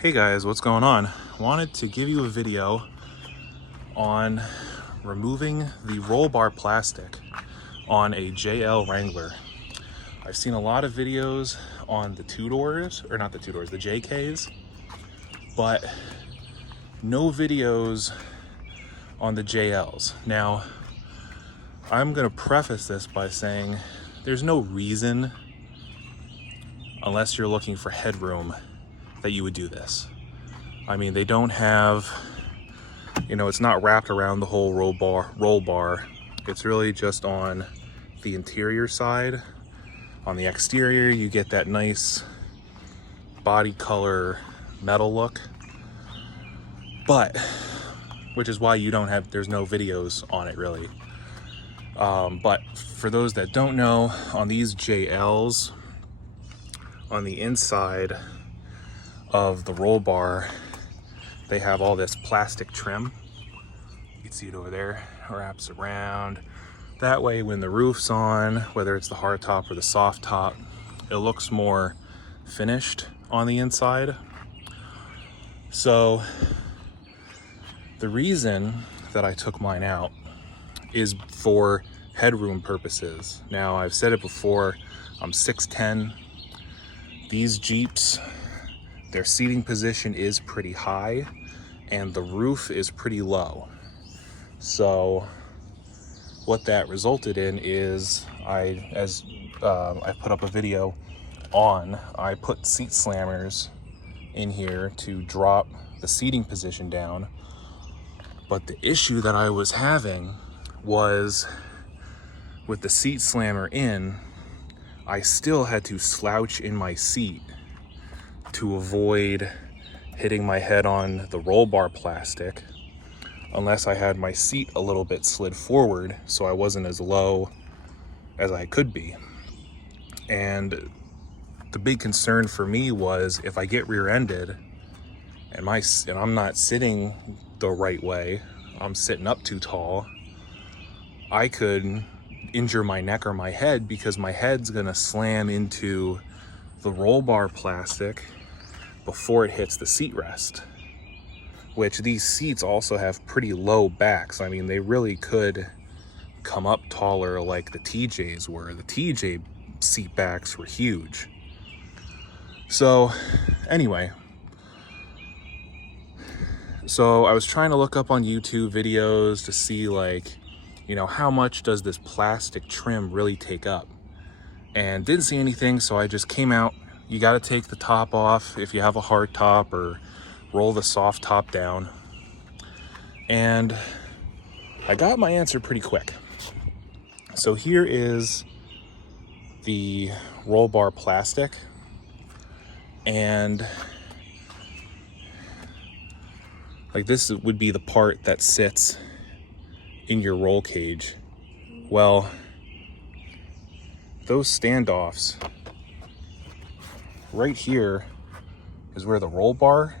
Hey guys, what's going on? Wanted to give you a video on removing the roll bar plastic on a JL Wrangler. I've seen a lot of videos on the two doors, or not the two doors, the JKs, but no videos on the JLs. Now, I'm gonna preface this by saying there's no reason, unless you're looking for headroom, that you would do this. I mean, they don't have, it's not wrapped around the whole roll bar. It's really just on the interior side. On the exterior, you get that nice body color metal look, which is why there's no videos on it really. But for those that don't know, on these JLs, on the inside of the roll bar, they have all this plastic trim. You can see it over there, wraps around. That way when the roof's on, whether it's the hard top or the soft top, it looks more finished on the inside. So the reason that I took mine out is for headroom purposes. Now, I've said it before, I'm 6'10". These Jeeps, their seating position is pretty high and the roof is pretty low. So what that resulted in is I put up a video on, I put seat slammers in here to drop the seating position down. But the issue that I was having was with the seat slammer in, I still had to slouch in my seat to avoid hitting my head on the roll bar plastic, unless I had my seat a little bit slid forward so I wasn't as low as I could be. And the big concern for me was if I get rear-ended and I'm not sitting the right way, I'm sitting up too tall, I could injure my neck or my head because my head's gonna slam into the roll bar plastic before it hits the seat rest, which these seats also have pretty low backs. I mean, they really could come up taller like the TJs were. The TJ seat backs were huge. So anyway, so I was trying to look up on YouTube videos to see how much does this plastic trim really take up, and didn't see anything. So I just came out. You got to take the top off if you have a hard top, or roll the soft top down. And I got my answer pretty quick. So here is the roll bar plastic, and this would be the part that sits in your roll cage. Well, those standoffs right here is where the roll bar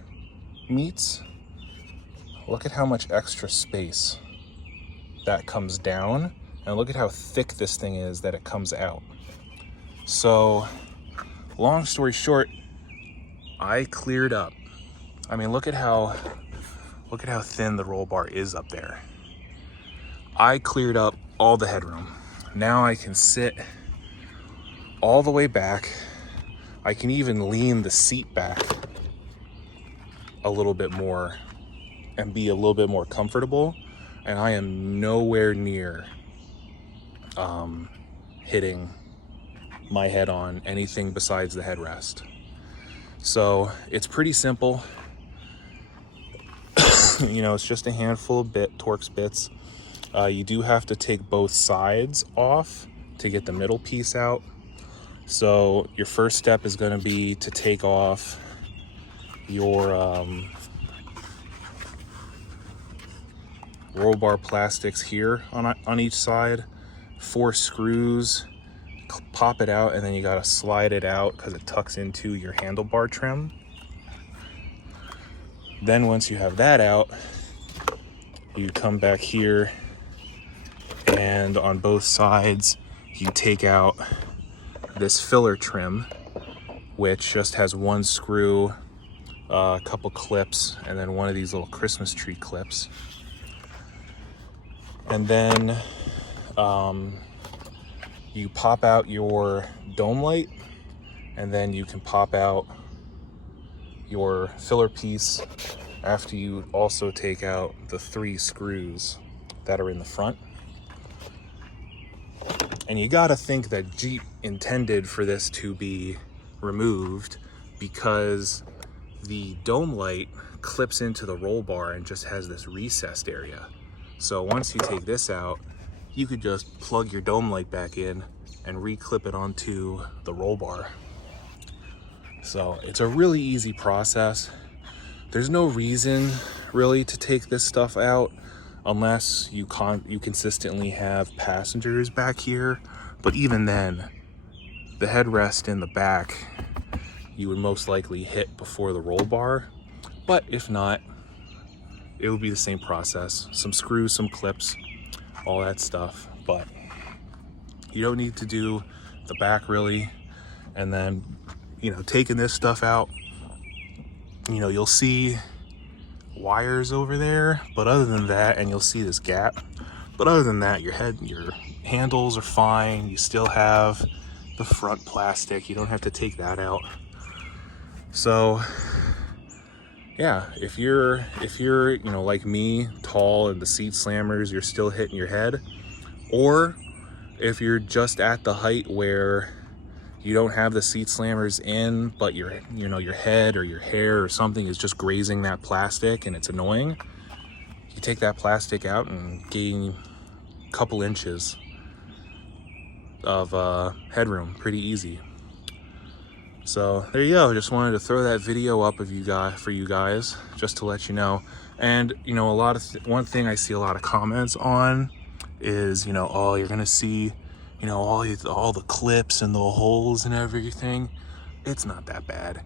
meets. Look at how much extra space that comes down, and look at how thick this thing is that it comes out. So long story short, I cleared up. I mean, look at how thin the roll bar is up there. I cleared up all the headroom. Now I can sit all the way back. I can even lean the seat back a little bit more and be a little bit more comfortable. And I am nowhere near hitting my head on anything besides the headrest. So it's pretty simple. It's just a handful of Torx bits. You do have to take both sides off to get the middle piece out. So your first step is going to be to take off your roll bar plastics here on each side. 4 screws, pop it out, and then you got to slide it out because it tucks into your handlebar trim. Then once you have that out, you come back here, and on both sides you take out this filler trim, which just has 1 screw a couple clips, and then one of these little Christmas tree clips. And then you pop out your dome light, and then you can pop out your filler piece after you also take out the 3 screws that are in the front. And you gotta think that Jeep intended for this to be removed, because the dome light clips into the roll bar and just has this recessed area. So once you take this out, you could just plug your dome light back in and re-clip it onto the roll bar. So it's a really easy process. There's no reason really to take this stuff out unless you consistently have passengers back here. But even then, the headrest in the back, you would most likely hit before the roll bar. But if not, it would be the same process. Some screws, some clips, all that stuff. But you don't need to do the back really. And then, you know, taking this stuff out, you know, you'll see wires over there, but other than that, and you'll see this gap, but other than that, your handles are fine. You still have the front plastic. You don't have to take that out. So yeah, if you're you know, like me, tall and the seat slammers, you're still hitting your head, or if you're just at the height where you don't have the seat slammers in, but your head or your hair or something is just grazing that plastic and it's annoying, you take that plastic out and gain a couple inches of headroom pretty easy. So there you go. Just wanted to throw that video up for you guys, just to let you know. And you know, one thing I see a lot of comments on is, you know, oh, you're gonna see, you know, all the clips and the holes and everything. It's not that bad.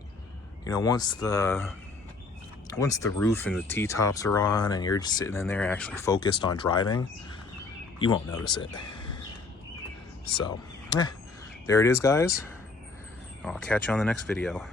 You know, once the roof and the T-tops are on and you're just sitting in there actually focused on driving, you won't notice it. So there it is, guys. I'll catch you on the next video.